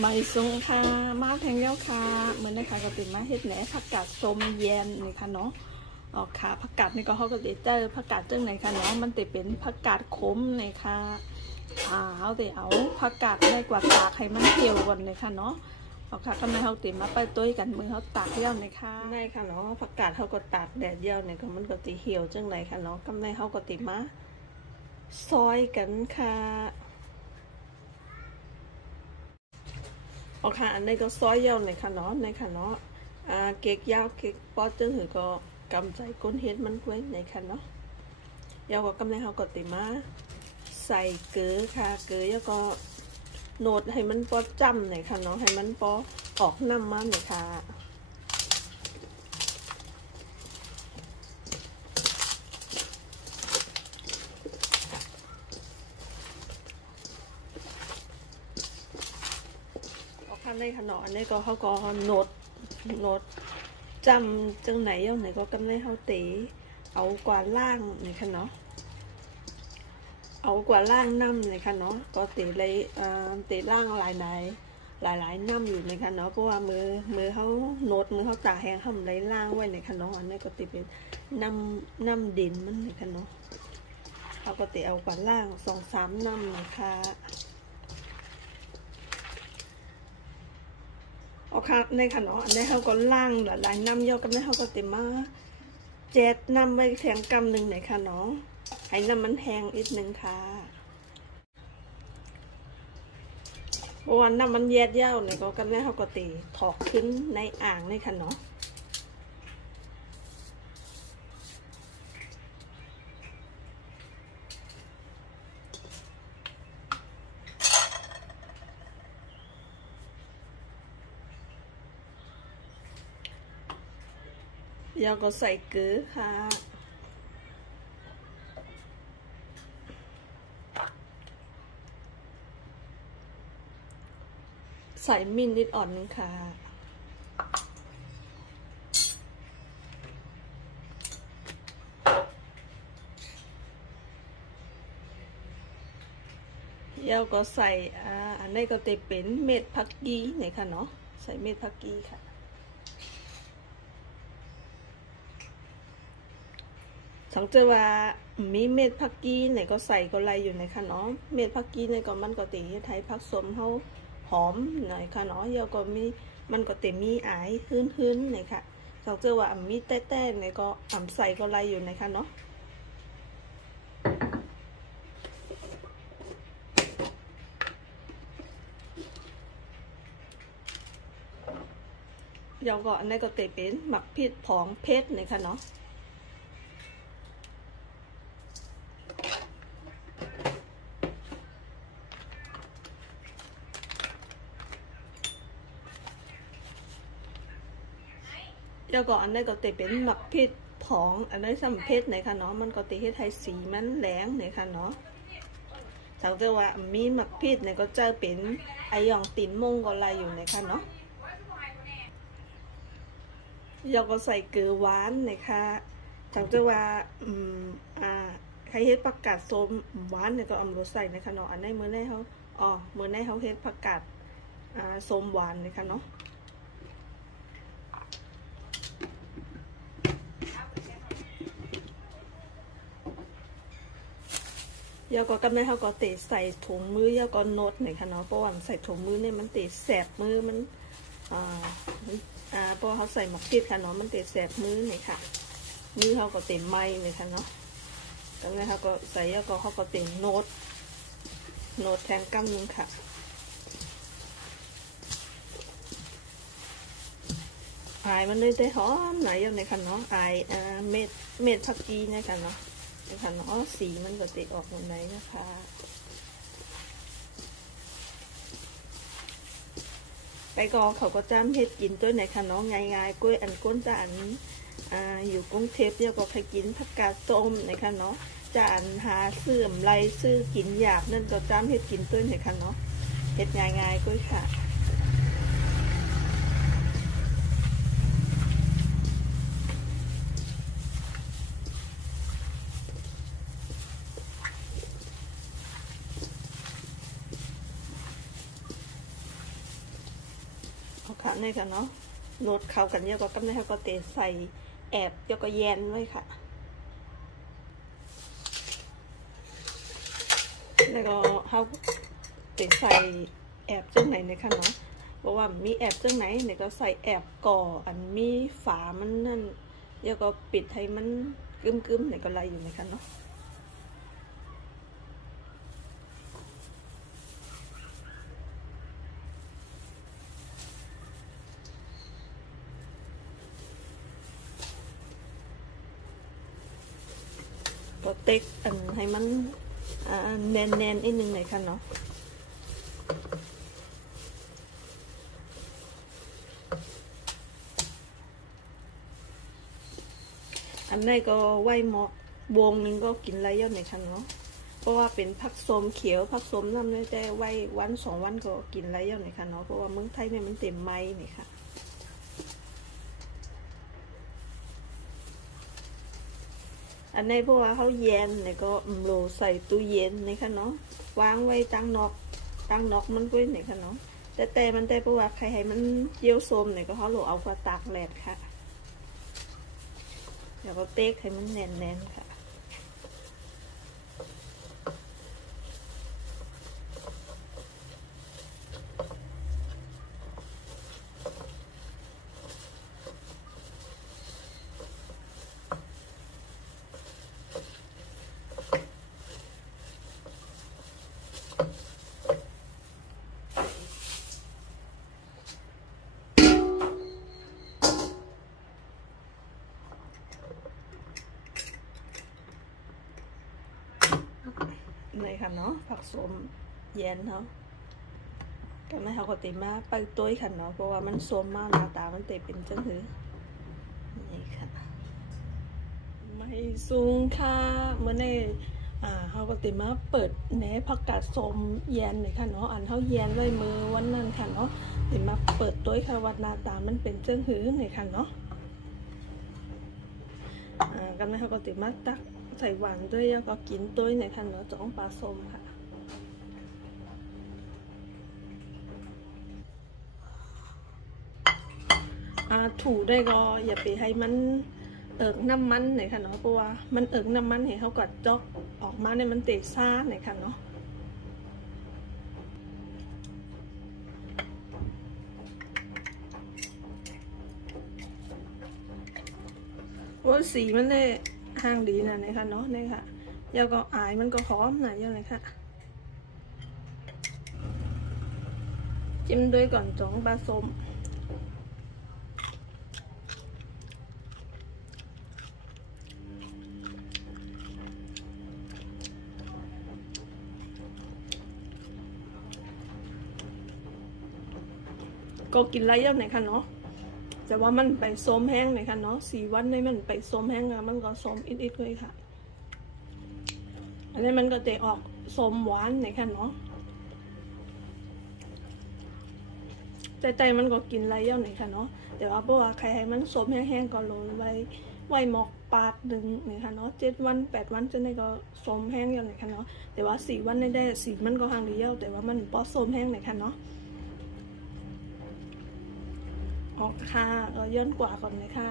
ไม่ทรงค่ะมาแทงเย้าค่ะเหมือนนะคะก็ติดมาเฮ็ดแหนผักกาดส้มแยมนี่ค่ะเนาะอ๋อค่ะผักกาดนี่ก็เขาก็ติดเจอผักกาดจังไหนค่ะเนาะมันติดเป็นผักกาดขมนี่ค่ะเขาติเอาผักกาดได้กว่าตากให้มันเหี่ยวก่อนเลยค่ะเนาะเอาค่ะก็ไม่เขาติดมาไปตุ้ยกันมือเขาตากเย้านี่ค่ะได้ค่ะเนาะผักกาดเขาก็ตากแดดเย้าเนี่ยก็มันก็ติเหี่ยวจังไหนค่ะเนาะก็ไม่เขาก็ติดมาซอยกันค่ะโอเคอันนี้ก็ซอยยาวในขนมในขนมเค้กยาวเค้กป๊อตจึงถือก็กำใจก้นเฮ็ดมันไว้ในขนมยาวก็กำในเขาก็ติมาใส่เกลือค่ะเกลือแล้วก็โนดให้มันป๊อจำในขนมให้มันป๊อออกน้ำมันในค่ะในขนมอันนี้ก็เขาก็โนดจำจังไหนเอาไหนก็กำในเขาตีเอากว่าล่างนี่ค่ะเนาะเอากว่าล่างน้ำเลยค่ะเนาะก็ตีเลยตีล่างหลายน้ำอยู่ในค่ะเนาะเพราะว่ามือเขาโนดมือเขาตากแห้งเขาเลยล่างไว้ในค่ะเนาะอันนี้ก็ตีเป็นน้ำดินมันในค่ะเนาะเขาก็ตีเอากว่าล่าง2-3น้ำนะคะโอเคในขนมอันนี้เขาก็ล่างหลายน้ำย่อกันนี้เขาก็ติมาเจ็ดน้ำใบแข็งกำหนึ่งในขนมให้น้ำมันแห้งอีกหนึ่งค่ะวันน้ำมันแยดเย้าเนี่ยก็กันนี้เขาก็ตีถอกขึ้นในอ่างในขนมยาก็ใส่เกลือค่ะใส่มิ้นนิดอ่อนนึงค่ะยาก็ใส่อันนี้ก็จะเป็นเม็ดผักกีเนี่ยค่ะเนาะใส่เม็ดผักกีค่ะสังเกตว่ามีเม็ดผักกีเนี่ยก็ใส่ก็ไรอยู่ในค่ะเนาะเม็ดผักกีเนี่ยก็มันก็ตีไทยผักสมเขาหอมหน่อยค่ะเนาะแล้วก็มีมันก็ตีมีอายพื้นเนี่ยค่ะสังเกตว่ามีแต้ๆเนี่ยก็ใส่ก็ไรอยู่ในค่ะเนาะแล้วก็อันนี้ก็ตีเป็นหมักพริกผงเพชรเนี่ยค่ะเนาะแล้วก็อันนี้ก็ตีเป็นหมักพริกผงอันนี้สัมเพชรเนี่ยค่ะเนาะมันก็ตีให้ไทยสีมันแหลงเนี่ยค่ะเนาะสังเกตว่ามีหมักพริกเนี่ยก็จะเป็นไอยองตีนมงก็ไรอยู่เนี่ยค่ะเนาะแล้วก็ใส่เกลือหวานนะคะสังเกตว่าใครเฮ็ดผักกาดส้มหวานเนี่ยก็รสใส่นะคะเนาะอันนี้มื้อนี้เขามื้อนี้เขาเฮ็ดผักกาดส้มหวานนะคะเนาะแล้วก็กำลังเขาก็เตะใส่ถุงมือแล้วก็โน้ตหน่อยค่ะเนาะเพราะว่าใส่ถุงมือเนี่ยมันเตะแสบมือมันเพราะเขาใส่หมกพิษค่ะเนาะมันเตะแสบมือหน่อยค่ะมือเขาก็เตะไม้เลยค่ะเนาะกำลังเขาก็ใส่แล้วก็เขาก็เตะโน้ตแทงกำนึงค่ะอายมันเลยได้หอมไหนอยู่ในค่ะเนาะอายเม็ดผักชีเนี่ยค่ะเนาะนะคะเนาะสีมันก็ติดออกหมดเลยนะคะไปกอเขาก็จ้ำเฮ็ดกินตัวไหนคะเนาะง่ายๆกล้วยอันก้นจานอยู่กรุงเทพเดียวก็เคยกินผักกาดส้มนะคะเนาะจานหาซื้อไรซื้อกินหยาบนั่นก็จ้ำเฮ็ดกินตัวไหนคะเนาะเฮ็ดง่ายๆกล้วยค่ะ ย เอาค่ะนี่ค่ะเนาะโนดเข้ากันเยอะกว่ากันนะคะก็เตะใส่แอบเยอะก็แยนไว้ค่ะแล้วก็เขาเตะใส่แอบจังไหนนะคะเนาะเพราะว่ามีแอบจังไหนเนี่ยก็ใส่แอบก่ออันมีฝามันนั่นเดี๋ยวก็ปิดให้มันกึ้มๆเนี่ยก็ไล่อยู่นะคะเนาะก็เต็กอันให้มันแน่นๆนิดนึงหน่อยค่ะเนาะอันนี้ก็ไหวหมอกวงนึงก็กินไรเยอะหน่อยค่ะเนาะเพราะว่าเป็นผักส้มเขียวผักส้มน้ำเนี่ยแต่ไหววัน2 วันก็กินไรเยอะหน่อยค่ะเนาะเพราะว่าเมืองไทยเนี่ยมันเต็มไม้นี่ค่ะอันนี้เพราะว่าเขาเย็นเนี่ยก็โหลใส่ตู้เย็นนี่ค่ะเนาะวางไว้ตั้งนอกมันก็นี่ค่ะเนาะแต่มันเพราะว่าใครให้มันเจียวส้มเนี่ยก็เขาโหลเอากระตากแดดค่ะแล้วก็เต๊กให้มันแน่นๆค่ะนี่ค่ะเนาะผักส้มเย็นเขาก็ไม่เขาก็ติมาไปตัวค่ะเนาะเพราะว่ามันส้มมากหน้าตามันเตะเป็นจังหือนี่ค่ะไม่สูงค่ะเมื่อในเขาก็ติมาเปิดแหนผักกาดส้มเย็นเลยค่ะเนาะอันเขาเย็นเลยมือวันนั้นค่ะเนาะติมาเปิดตัวค่ะว่าหน้าตามันเป็นจังหือเลยค่ะเนาะกันไม่เขาก็ติมาตักใส่หวานด้วยแล้วก็กินตัวในคันเนาะจ้องปลาส้มค่ะถูได้ก็อย่าไปให้มันน้ำมันหน่อยค่ะเนาะเพราะว่ามันน้ำมันเห็นเขากัดจอกออกมาเนี่ยมันเตะซ่าหน่อยค่ะเนาะว่าสีมันได้ห่างดีนะเนี่ยค่ะเนาะเนี่ยค่ะแล้วก็อายมันก็หอมหน่อยยังไงค่ะจิ้มด้วยก่อนจ้องปลาส้มก็กินไรยังไงค่ะเนาะแต่ว่ามันไปส้มแห้งเลยค่ะเนาะ4 วันในมันไปส้มแห้งอะมันก็ส้มอิดๆเลยค่ะอันนี้มันก็จะออกส้มหวานเลยค่ะเนาะใจมันก็กินไรเยอะหน่อยค่ะเนาะแต่ว่าเพราะว่าใครให้มันส้มแห้งๆก็โรยไว้หมอกปาดดึงนี่ค่ะเนาะ7 วัน 8 วันจนได้ก็ส้มแห้งอย่างไรค่ะเนาะแต่ว่า4 วันได้สีมันก็ห่างเดียวแต่ว่ามันพอส้มแห้งเลยค่ะเนาะออกค่ะย้อนกว่าก่อนเลยค่ะ